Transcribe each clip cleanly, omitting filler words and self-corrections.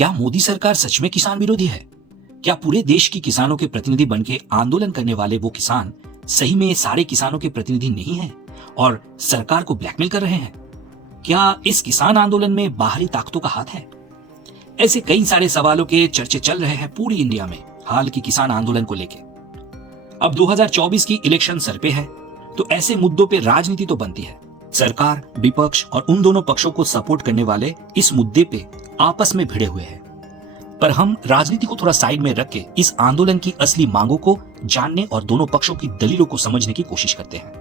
क्या मोदी सरकार सच में किसान विरोधी है? क्या पूरे देश की किसानों के प्रतिनिधि बनके आंदोलन करने वाले वो किसान सही में सारे किसानों के प्रतिनिधि नहीं हैं और सरकार को ब्लैकमेल कर रहे हैं? क्या इस किसान आंदोलन में बाहरी ताकतों का हाथ है? ऐसे कई सारे सवालों के चर्चे चल रहे हैं पूरी इंडिया में हाल की किसान आंदोलन को लेकर। अब 2024 की इलेक्शन सर पे है, तो ऐसे मुद्दों पे राजनीति तो बनती है। सरकार, विपक्ष और उन दोनों पक्षों को सपोर्ट करने वाले इस मुद्दे पे आपस में भिड़े हुए हैं। पर हम राजनीति को थोड़ा साइड में रख के इस आंदोलन की असली मांगों को जानने और दोनों पक्षों की दलीलों को समझने की कोशिश करते हैं,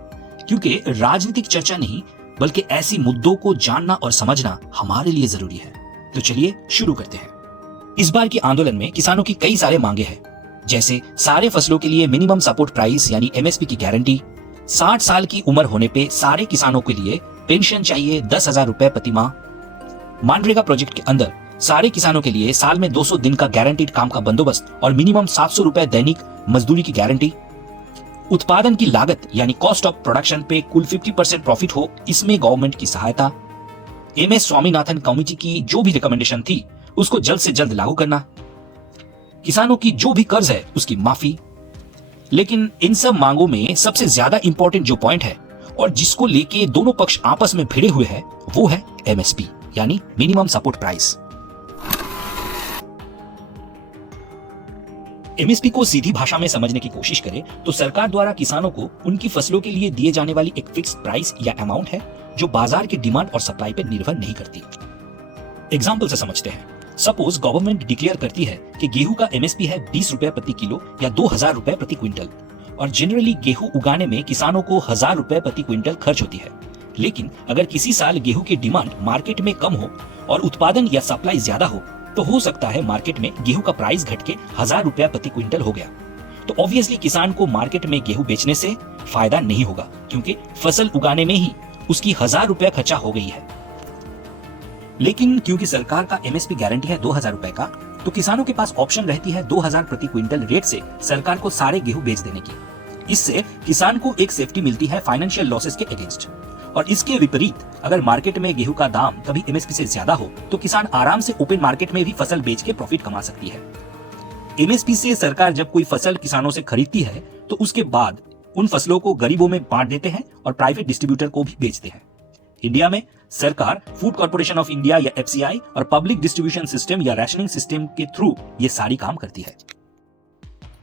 क्योंकि राजनीतिक चर्चा नहीं बल्कि ऐसी मुद्दों को जानना और समझना हमारे लिए जरूरी है। तो चलिए शुरू करते हैं। इस बार के आंदोलन में किसानों की कई सारे मांगे हैं, जैसे सारे फसलों के लिए मिनिमम सपोर्ट प्राइस यानी एमएसपी की गारंटी, 60 साल की उम्र होने पे सारे किसानों के लिए पेंशन चाहिए 10,000 रुपए प्रति माह, मनरेगा प्रोजेक्ट के अंदर सारे किसानों के लिए साल में 200 दिन का गारंटीड काम का बंदोबस्त और मिनिमम 700 रुपए दैनिक मजदूरी की गारंटी, उत्पादन की लागत यानी कॉस्ट ऑफ प्रोडक्शन पे कुल 50% प्रॉफिट हो, इसमें गवर्नमेंट की सहायता, एमएस स्वामीनाथन कमेटी की जो भी रिकमेंडेशन थी उसको जल्द से जल्द लागू करना, किसानों की जो भी कर्ज है उसकी माफी। लेकिन इन सब मांगों में सबसे ज्यादा इंपॉर्टेंट जो पॉइंट है और जिसको लेके दोनों पक्ष आपस में भिड़े हुए हैं वो है एमएसपी यानी मिनिमम सपोर्ट प्राइस। एमएसपी को सीधी भाषा में समझने की कोशिश करें तो सरकार द्वारा किसानों को उनकी फसलों के लिए दिए जाने वाली एक फिक्स प्राइस या अमाउंट है जो बाजार की डिमांड और सप्लाई पर निर्भर नहीं करती। एग्जाम्पल से समझते हैं। सपोज गवर्नमेंट डिक्लेयर करती है कि गेहूं का एमएसपी है 20 रुपए प्रति किलो या 2,000 रुपए प्रति क्विंटल, और जनरली गेहूं उगाने में किसानों को 1,000 रुपए प्रति क्विंटल खर्च होती है। लेकिन अगर किसी साल गेहूं की डिमांड मार्केट में कम हो और उत्पादन या सप्लाई ज्यादा तो हो सकता है मार्केट में गेहूं का प्राइस घट के 1,000 रुपया प्रति क्विंटल हो गया। तो ऑब्वियसली किसान को मार्केट में गेहूं बेचने से फायदा नहीं होगा, क्योंकि फसल उगाने में ही उसकी 1,000 रुपया खर्चा हो गई है। लेकिन क्योंकि सरकार का एमएसपी गारंटी है 2,000 रुपए का, तो किसानों के पास ऑप्शन रहती है 2,000 प्रति क्विंटल रेट से सरकार को सारे गेहूं बेच देने की। इससे किसान को एक सेफ्टी मिलती है फाइनेंशियल लॉसेस के अगेंस्ट। और इसके विपरीत अगर मार्केट में गेहूं का दाम कभी एमएसपी से ज्यादा हो तो किसान आराम से ओपन मार्केट में भी फसल बेच के प्रॉफिट कमा सकती है। एमएसपी से सरकार जब कोई फसल किसानों से खरीदती है तो उसके बाद उन फसलों को गरीबों में बांट देते हैं और प्राइवेट डिस्ट्रीब्यूटर को भी बेचते हैं। इंडिया में सरकार फूड कॉर्पोरेशन ऑफ इंडिया या एफसीआई और पब्लिक डिस्ट्रीब्यूशन सिस्टम या राशनिंग सिस्टम के थ्रू ये सारी काम करती है।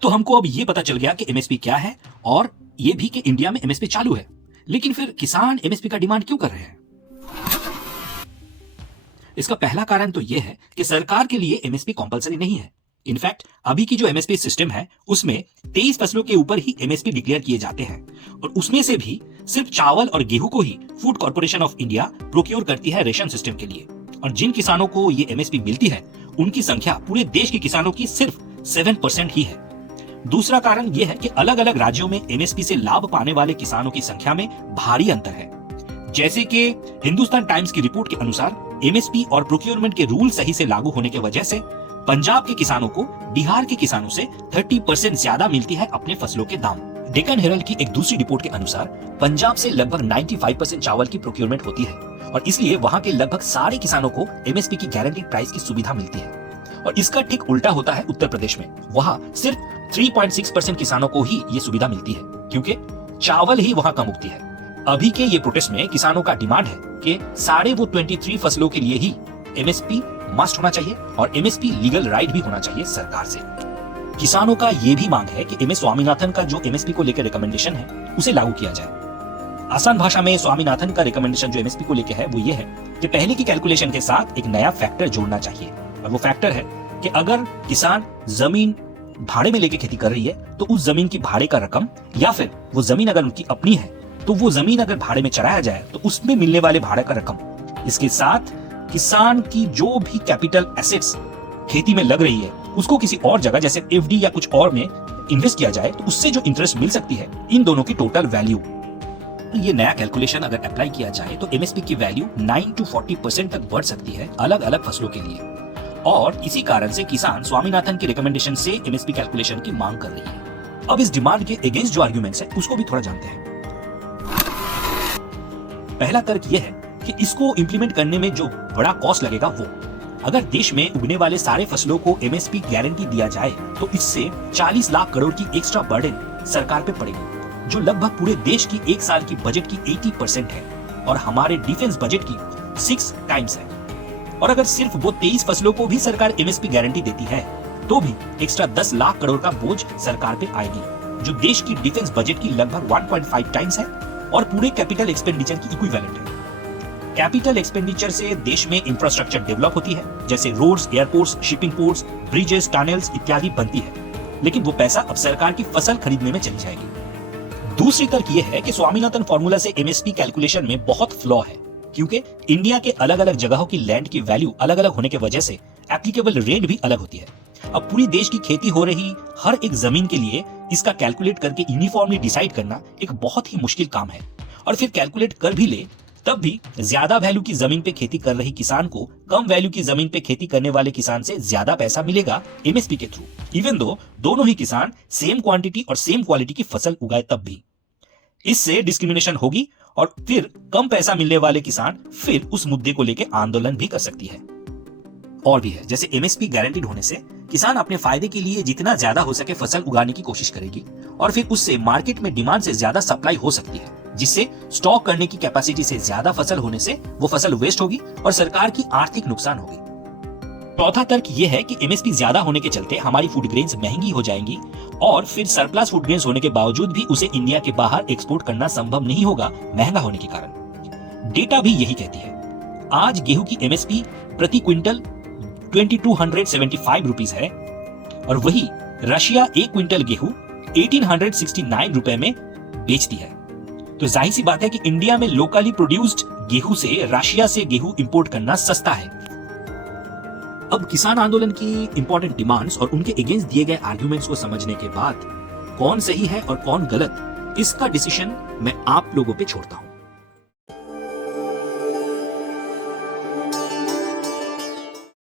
तो हमको अब ये पता चल गया कि एमएसपी क्या है और ये भी कि इंडिया में एमएसपी चालू है। लेकिन फिर किसान एमएसपी का डिमांड क्यों कर रहे हैं? इसका पहला कारण तो यह है कि सरकार के लिए एमएसपी कंपलसरी नहीं है। इनफैक्ट अभी की जो एमएसपी सिस्टम है उसमें 23 फसलों के ऊपर ही एमएसपी डिक्लेयर किए जाते हैं, और उसमें से भी सिर्फ चावल और गेहूं को ही Food Corporation of India procure करती है रेशन सिस्टम के लिए। और जिन किसानों को ये एमएसपी मिलती है उनकी संख्या पूरे देश के किसानों की सिर्फ 7% ही है। दूसरा कारण यह है कि अलग अलग राज्यों में एमएसपी से लाभ पाने वाले किसानों की संख्या में भारी अंतर है। जैसे कि हिंदुस्तान टाइम्स की रिपोर्ट के अनुसार एमएसपी और प्रोक्योरमेंट के रूल सही से लागू होने की वजह से पंजाब के किसानों को बिहार के किसानों से 30% ज्यादा मिलती है अपने फसलों के दाम। डेक्कन हेरल्ड की एक दूसरी रिपोर्ट के अनुसार पंजाब से लगभग 95% चावल की प्रोक्योरमेंट होती है, और इसलिए वहां के लगभग सारे किसानों को एमएसपी की गारंटीड प्राइस की सुविधा मिलती है। और इसका ठीक उल्टा होता है उत्तर प्रदेश में। वहां सिर्फ 3.6% किसानों को ही ये सुविधा मिलती है, क्योंकि चावल ही वहां कम उगती है। अभी के ये प्रोटेस्ट में किसानों का डिमांड है कि सारे वो 23 फसलों के लिए ही एमएसपी मस्ट होना चाहिए और एमएसपी लीगल राइट भी होना चाहिए सरकार से। किसानों का ये भी मांग है कि एमएस स्वामीनाथन का जो एमएसपी को लेकर रिकमेंडेशन है उसे लागू किया जाए। आसान भाषा में स्वामीनाथन का रिकमेंडेशन जो एमएसपी को लेकर है वो ये है कि पहले की कैलकुलेशन के साथ एक नया फैक्टर जोड़ना चाहिए, और वो फैक्टर है कि अगर किसान जमीन भाड़े में लेके खेती कर रही है तो उस जमीन की भाड़े का रकम, या फिर वो जमीन अगर उनकी अपनी है तो वो जमीन अगर भाड़े में चढ़ाया जाए तो उसमें मिलने वाले भाड़े का रकम, इसके साथ किसान की जो भी कैपिटल एसेट्स खेती में लग रही है उसको किसी और जगह जैसे एफडी या कुछ और में इन्वेस्ट किया जाए तो उससे जो इंटरेस्ट मिल सकती है, इन दोनों की टोटल वैल्यू। ये नया कैलकुलेशन अगर अप्लाई किया जाए तो एमएसपी की वैल्यू 9 to 40% तक बढ़ सकती है अलग अलग फसलों के लिए, और इसी कारण से किसान स्वामीनाथन के रिकमेंडेशन से एमएसपी कैलकुलेशन की मांग कर रही है। अब इस डिमांड के अगेंस्ट जो आर्गुमेंट्स है उसको भी थोड़ा जानते हैं। पहला तर्क यह है कि इसको इंप्लीमेंट करने में जो बड़ा कॉस्ट लगेगा वो, अगर देश में उगने वाले सारे फसलों को एमएसपी गारंटी दिया जाए तो इससे 40 लाख करोड़ की एक्स्ट्रा बर्डन सरकार पे पड़ेगी, जो लगभग पूरे देश की एक साल की बजट की 80% है और हमारे डिफेंस बजट की 6 टाइम्स है। और अगर सिर्फ वो 23 फसलों को भी सरकार एमएसपी गारंटी देती है तो भी एक्स्ट्रा 10 लाख करोड़ का बोझ सरकार पे आएगी, जो देश की डिफेंस बजट की लगभग 1.5 टाइम्स है और पूरे कैपिटल एक्सपेंडिचर की इक्विवेलेंट है। कैपिटल एक्सपेंडिचर से देश में इंफ्रास्ट्रक्चर डेवलप होती है, जैसे roads, airports, shipping ports, bridges, tunnels इत्यादि बनती है, लेकिन वो पैसा अब सरकार की फसल खरीदने में चली जाएगी। दूसरी तर्क यह है कि स्वामीनाथन फॉर्मूला से एमएसपी कैलकुलेशन में बहुत फ्लॉ है, क्योंकि इंडिया के अलग अलग जगहों की लैंड की वैल्यू अलग अलग होने की वजह से एप्लीकेबल रेट भी अलग होती है। अब पूरी देश की खेती हो रही हर एक जमीन के लिए इसका कैलकुलेट करके यूनिफॉर्मली डिसाइड करना एक बहुत ही मुश्किल काम है, और फिर कैलकुलेट कर भी ले तब भी ज्यादा वैल्यू की जमीन पे खेती कर रही किसान को कम वैल्यू की जमीन पे खेती करने वाले किसान से ज्यादा पैसा मिलेगा एमएसपी के थ्रू, इवन दो दोनों ही किसान सेम क्वांटिटी और सेम क्वालिटी की फसल उगाए तब भी। इससे डिस्क्रिमिनेशन होगी और फिर कम पैसा मिलने वाले किसान फिर उस मुद्दे को लेकर आंदोलन भी कर सकती है। और भी है, जैसे एमएसपी गारंटीड होने से किसान अपने फायदे के लिए जितना ज्यादा हो सके फसल उगाने की कोशिश करेगी और फिर उससे मार्केट में डिमांड से ज्यादा सप्लाई हो सकती है, जिससे स्टॉक करने की कैपेसिटी से ज्यादा फसल होने से वो फसल वेस्ट होगी और सरकार की आर्थिक नुकसान होगी। चौथा तर्क ये है कि एमएसपी ज्यादा होने के चलते हमारी फूड ग्रेन्स महंगी हो जाएंगी और फिर सरप्लस फूड ग्रेन्स होने के बावजूद भी उसे इंडिया के बाहर एक्सपोर्ट करना संभव नहीं होगा महंगा होने के कारण। डेटा भी यही कहती है। आज गेहूं की एमएसपी प्रति क्विंटल 2275 रुपीज है और वही रशिया एक क्विंटल गेहूं 1869 रुपए में बेचती है। तो जाहिर सी बात है कि इंडिया में लोकली प्रोड्यूस्ड गेहूं से रशिया से गेहूं इंपोर्ट करना सस्ता है। अब किसान आंदोलन की इंपॉर्टेंट डिमांड्स और उनके अगेंस्ट दिए गए आर्गुमेंट्स को समझने के बाद कौन सही है और कौन गलत, इसका डिसीजन मैं आप लोगों पे छोड़ता हूं।